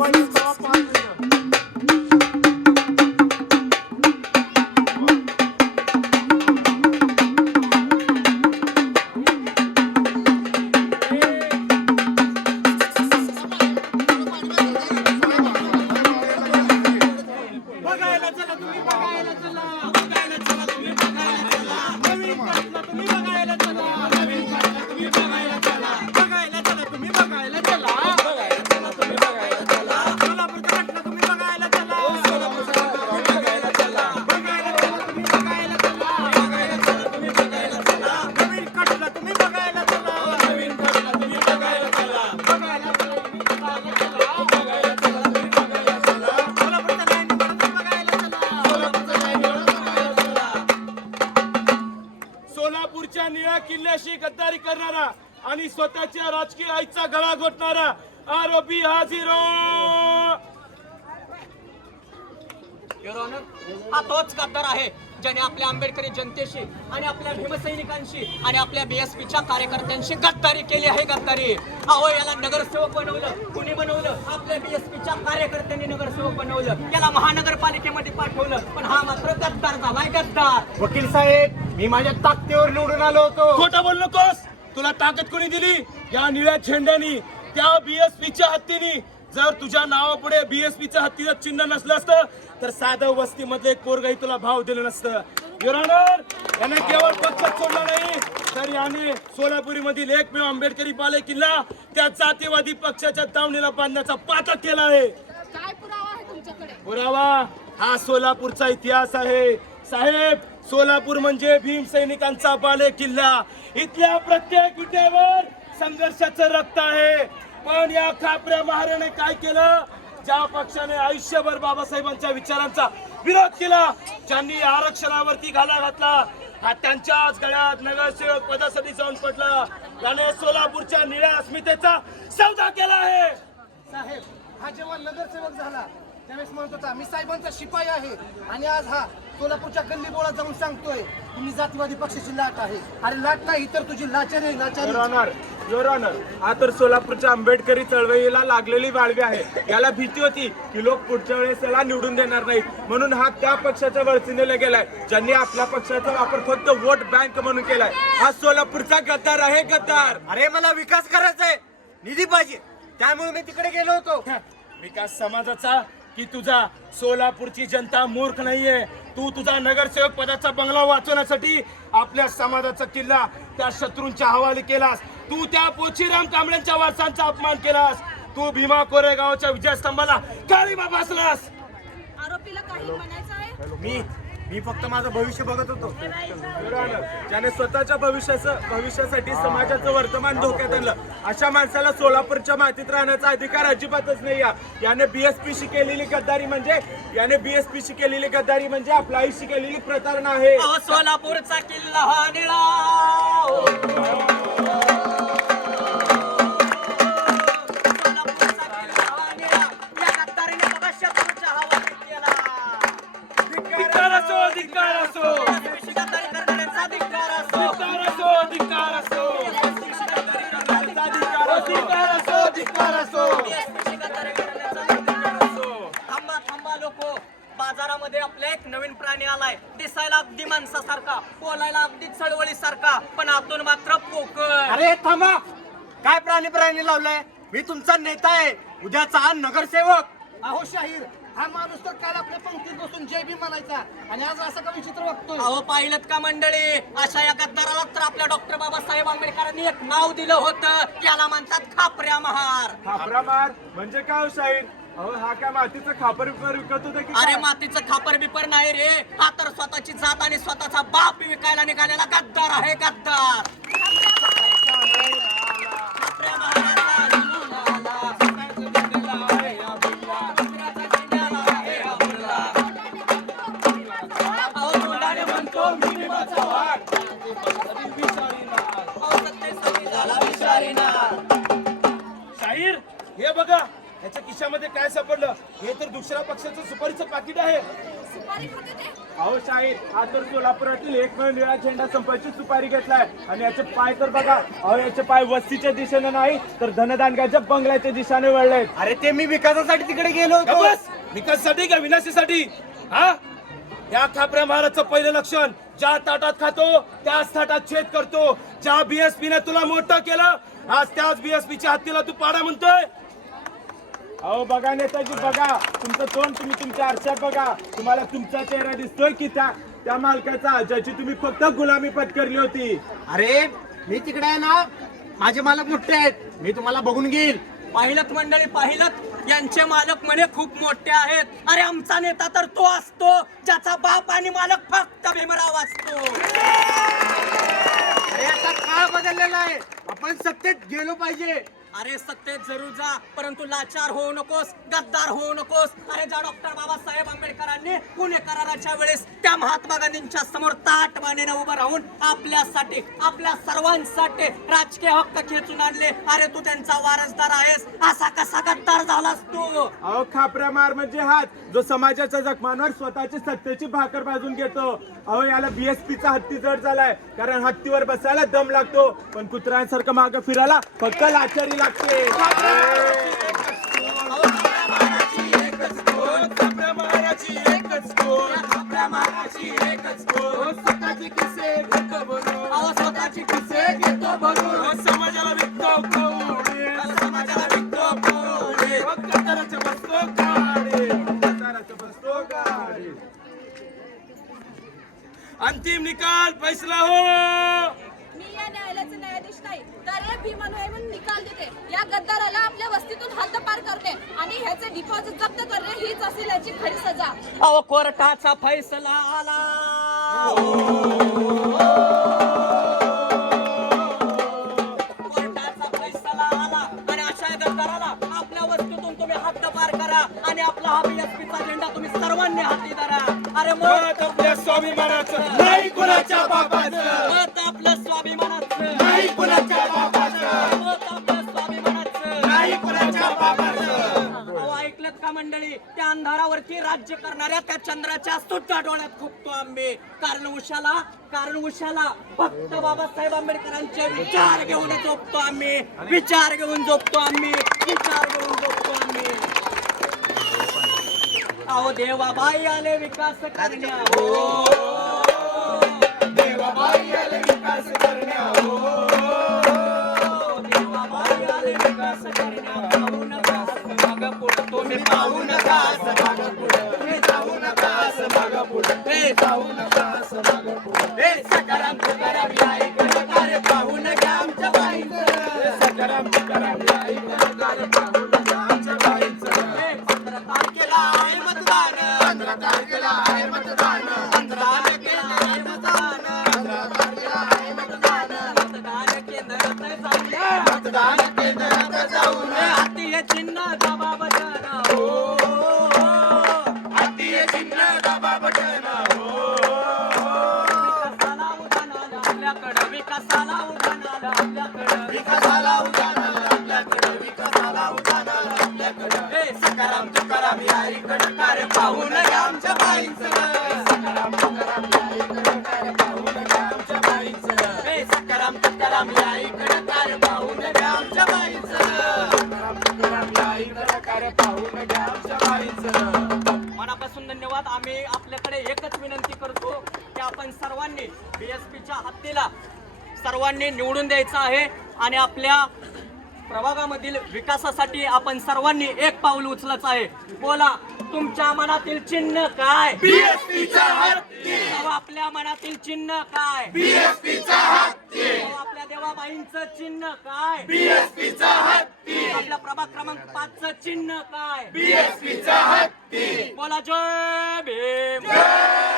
केव्हा येईल तेव्हा पाहतो. बघायला चला तुम्ही बघायला चला बघायला चला तुम्ही बघायला चला नवीन घटना तुम्ही बघायला चला नवीन घटना तुम्ही बघायला चला बघायला चला तुम्ही बघायला चला बघायला चला तुम्ही बघायला चला सोलापूरची घटना तुम्ही बघायला चला सोलापूरची घटना तुम्ही बघायला चला बघायला चला तुम्ही बघायला चला बघायला चला तुम्ही बघायला चला नवीन घटना तुम्ही बघायला चला नवीन घटना तुम्ही बघायला चला बघायला चला तुम्ही बघायला चला बघायला चला तुम्ही बघायला चला सोलापूरच्या लाईन तुम्ही बघायला चला सोलापूरच्या लाईन बघायला चला सोलापूरच्या निळ्या किल्ल्याशी गद्दारी करणारा आणि स्वतःच्या राजकीय आईचा गळा घोटणारा आरोपी हाजीर युअर ऑनर हा तोच गद्दार आहे ज्याने आपल्या आंबेडकरी जनतेशी आणि आपल्या भीमसैनिकांशी आणि आपल्या बीएसपीच्या कार्यकर्त्यांशी गद्दारी केली आहे गद्दारी. अहो याला नगरसेवक बनवलं कुणी बनवलं आपल्या बीएसपीच्या कार्यकर्त्यांनी नगरसेवक बनवलं याला महानगरपालिकेमध्ये पाठवलं पण हा मात्र गद्दार झालाय गद्दार. वकील साहेब मी माझ्या ताकदीवर निवडून आलो होतो. खोटं बोल नकोस. तुला ताकद कोणी दिली? या निळ्या झेंड्यानी त्या बीएसपीच्या हत्तीनी. जर तुझ्या नावापुढे बीएसपीच्या हत्तीचं चिन्ह नसलं असतं तर साधं वस्तीमधले एक पोरगाही तुला भाव दिलं नसतं. युअर ऑनर याने केवळ पक्षच सोडला नाही तर याने सोलापुरी मधील एकमेव आंबेडकरी बाले किल्ला त्या जातीवादी पक्षाच्या दावणीला बांधण्याचा पातक केला आहे. काय पुरावा आहे तुमच्याकडे? पुरावा हा सोलापूरचा इतिहास आहे साहेब. सोलापूर म्हणजे भीम सैनिकांचा बाले किल्ला. इथल्या प्रत्येक विटेवर संघर्षाचं रक्त आहे. पण या खापऱ्या महाराने काय केलं? ज्या पक्षाने आयुष्यभर बाबासाहेबांच्या विचारांचा विरोध केला ज्यांनी आरक्षणावरती घाला घातला हा त्यांच्याच गळ्यात नगरसेवक पदासाठी जाऊन पडला. याने सोलापूरच्या निळ्या अस्मितेचा सौदा केला आहे. साहेब हा जेव्हा नगरसेवक झाला त्यावेळेस म्हणत होता मी साहेबांचा शिपाई आहे आणि आज हा सोलापूरच्या गल्ली बोळात जाऊन सांगतोय तुम्ही जातीवादी पक्षाची लाट आहे. अरे लाट नाही तर तुझी लाचारी आहे, लाचारी. युअर ऑनर हा तर सोलापूरच्या आंबेडकरी चळवळीला लागलेली वाळवी आहे. याला भीती होती की लोक पुढच्या वेळेस याला निवडून देणार नाहीत म्हणून हा त्या पक्षाच्या वळचणीला गेलाय ज्यांनी आपल्या पक्षाचा वापर फक्त वोट बँक म्हणून केलाय. हा सोलापूरचा गद्दार आहे गद्दार. अरे मला विकास करायचा आहे निधी पाहिजे त्यामुळे मी तिकडे गेलो होतो. विकास समाजाचा की तुझा? सोलापूरची जनता मूर्ख नाहीये. तू तुझा नगरसेवक पदाचा बंगला वाचवण्यासाठी आपल्या समाजाचा किल्ला त्या शत्रूंच्या हवाली केलास. तू त्या पोचीराम कांबळेंच्या वारसांचा अपमान केलास. तू भीमा कोरेगावच्या विजयस्तंभाला काळीमा बसलास. आरोपीला काही म्हणायचं आहे? मी फक्त माझं भविष्य बघत होतो. ज्याने स्वतःच्या भविष्यासाठी समाजाचं वर्तमान धोक्यात आणलं अशा माणसाला सोलापूरच्या मातीत राहण्याचा अधिकार अजिबातच नाही. याने बीएसपीशी केलेली गद्दारी म्हणजे आपल्या आईशी केलेली प्रतारणा आहे. अहो सोलापूरचा किल्ला हा निळा सोलापूरचा किल्ला हा निळा या गद्दारीने बघा शत्रूच्या हवाली केला. धिक्कार असो, धिक्कार असो, बीएसपीशी गद्दारी करणाऱ्यांचा धिक्कार असो. धिक्कार असो, धिक्कार असो, बीएसपीशी गद्दारी करणाऱ्यांचा धिक्कार असो, धिक्कार असो. बीएसपीशी गद्दारी करणाऱ्यांचा धिक्कार असो. थांबा लोको. बाजारामध्ये आपल्या एक नवीन प्राणी आलाय. दिसायला अगदी माणसासारखा, बोलायला अगदी चळवळीसारखा, पण आतून मात्र पोकळ. अरे थांबा काय प्राणी लावलाय? मी तुमचा नेता आहे उद्याचा हा नगरसेवक. अहो शाहीर हा माणूस तर काल आपल्या पंक्तीत बसून जय भीम म्हणायचा आणि आज असं का विचित्र वागतोय? अहो पाहिलं का मंडळी, अशा या गद्दाराला तर आपल्या डॉक्टर बाबासाहेब आंबेडकरांनी एक नाव दिलं होतं. याला म्हणतात खापऱ्या महार. खापरा मार म्हणजे काय हो शाहीर? अहो हा काय मातीचं खापर बिपर विकत होतं की अरे काय? मातीचं खापर बिपर नाही रे, हा तर स्वतःची जात आणि स्वतःचा बाप विकायला निघालेला गद्दार आहे गद्दार. खापऱ्या महाराचा जुनून आला. अहो तोंडाने म्हणतो मी भीमाचा वाट. अहो सत्तेसाठी झाला विचारीना. शाहीर हे बघा याच्या खिशामध्ये काय सापडलं? हे तर दुसऱ्या पक्षाचं सुपारीचं पाकिट आहे. सुपारी खाते ते अहो शाहीर, हा तर सोलापुरातील एक निळा झेंडा संपायची सुपारी घेतलाय आणि याचे पाय तर बघा. अहो याचे पाय वस्तीच्या दिशेने नाही तर धनदानगाच्या बंगल्याच्या दिशेने वळलेत. अरे ते मी विकासासाठी तिकडे गेलो का होतो. बस? विकासासाठी का विनाशासाठी? हा, या खापऱ्या महाराजचं पहिलं लक्षण, ज्या ताटात खातो त्याच ताटात छेद करतो. ज्या बीएसपी ने तुला मोठं केलं, आज त्याच बीएसपीच्या हत्तीला तू पाडा म्हणतोय. अहो बघा नेताजी बघा, तुमचं तोंड तुम्ही तुमच्या आरशात बघा. तुम्हाला तुमचा चेहरा दिसतोय की त्या मालकाचा ज्याची तुम्ही फक्त गुलामी पत्करली होती. अरे मी तिकडे आहे ना, माझे मालक मोठे आहेत, मी तुम्हाला बघून घेईल. पाहिलत मंडळी पाहिलत, यांचे मालक म्हणे खूप मोठे आहेत. अरे आमचा नेता तर तो असतो ज्याचा बाप आणि मालक फक्त भीमराव असतो. अरे आता काळ बदललेला आहे, आपण सत्तेत गेलो पाहिजे. अरे सत्तेत जरूर जा, परंतु लाचार होऊ नकोस, गद्दार होऊ नकोस. अरे ज्या डॉक्टर बाबासाहेब आंबेडकरांनी पुणे कराराच्या वेळेस त्या महात्मा गांधींच्या समोर ताटमानेने उभं राहून आपल्यासाठी, आपल्या सर्वांसाठी राजकीय हक्क खेचून आणले. अरे तू त्यांचा वारसदार आहेस, असा कसा गद्दार झालास तू? अहो खापऱ्या मार म्हणजे हात जो समाजाच्या जखमांवर स्वतःची सत्तेची भाकर भाजून घेतो. अहो याला बीएसपीचा हत्ती जड झालाय, कारण हत्तीवर बसायला दम लागतो पण कुत्र्यांसारखं मागे फिरायला फक्त लाचारी लागते. स्वतःची किस्से घेतो भरून, समाजाला विकतो कोडे, समाजाला विकतो कोडे. गद्दाराच्या बसतो काळे. अंतिम निकाल फैसला हो. मी या न्यायालयाचे न्यायाधीश नाही, तर हे भीमन्वय म्हणून निकाल देते. या गद्दाराला आपल्या वस्तीतून हद्दपार करणे आणि ह्याचे डिपॉझिट जप्त करणे हीच असेल याची खरी सजा. अहो कोर्टाचा फैसला आला. कोर्टाचा फैसला आला आणि अशा गद्दाराला आपल्या वस्तूतून तुम्ही हद्दपार करा आणि आपला हा बीएसपीचा झेंडा तुम्ही सर्वांनी हाती धरा. अरे मत आपल्या स्वाभिमानाचं नाही कुणाच्या बापाचं. मत आपलं स्वाभिमानाचं नाही कुणाच्या बापाचं. मत आपलं स्वाभिमानाचं नाही कुणाच्या बापाचं. अहो ऐकलत का मंडळी? त्या अंधारावरती राज्य करणाऱ्या त्या चंद्राच्या सुट्टा डोळ्यात खुपतो आम्ही. कारण उशाला फक्त बाबासाहेब आंबेडकरांचे विचार घेऊन झोपतो आम्ही. विचार घेऊन झोपतो आम्ही. अहो देवाबाई आले विकास करण्या हो. देवाबाई आले विकास करण्या हो. देवाबाई आले विकास करण्या. पाहू नका असं मागं पुढं तुम्ही, पाहू नका असं मागं पुढं तुम्ही, जाऊ नका असं मागं पुढं रे, जाऊ नका असं मागं पुढं रे. सकाराम तुकाराम या इकडे कार्य पाहून घ्या आमच्या बाईंचं. सकाराम तुकाराम या इकडे कार्य पाहून घ्या आमच्या बाईंचं. 15 तारखेला आहे मतदान. 15 तारखेला आहे मतदान. 15 केंद्र आहे मतदान. 15 तारखेला आहे मतदान. मतदान केंद्रात जाऊया. मतदान केंद्रात जाऊन हाती हे चिन्ह दाबा बटन हो. हाती हे चिन्ह दाबा बटन हो. विकासाला उधाण आलं आपल्याकडं. विकासाला उधाण आलं आपल्याकडं. विकासाला उधाण आलं आपल्याकडं. विकासाला उधाण आलं आपल्याकडं. हे सकाराम तुकाराम या इकडं कार्य पाहून घ्या आमच्या बाईंचं. सकाराम तुकाराम या इकडे कार्य पाहून घ्या आमच्या बाईंचं. हे सकाराम तुकाराम या इकडं कार्य पाहून घ्या आमच्या बाईंचं. सकाराम तुकाराम या इकडे कार्य पाहून घ्या आमच्या बाईंचं. मनापासून धन्यवाद. आम्ही आपल्याकडे एकच विनंती करतो की आपण सर्वांनी बीएसपीच्या हत्तीला सर्वांनी निवडून द्यायचं आहे आणि आपल्या प्रभागामधील विकासासाठी आपण सर्वांनी एक पाऊल उचलच आहे. बोला, तुमच्या मनातील चिन्ह काय? बीएसपीचा हत्ती. आपल्या मनातील चिन्ह काय? बीएसपीचा हत्ती. आपल्या देवाबाईंचं चिन्ह काय? बीएसपीचा हत्ती. आपल्या प्रभाग क्रमांक 5चं चिन्ह काय? बीएसपीचा हत्ती. बोला जय भीम. जय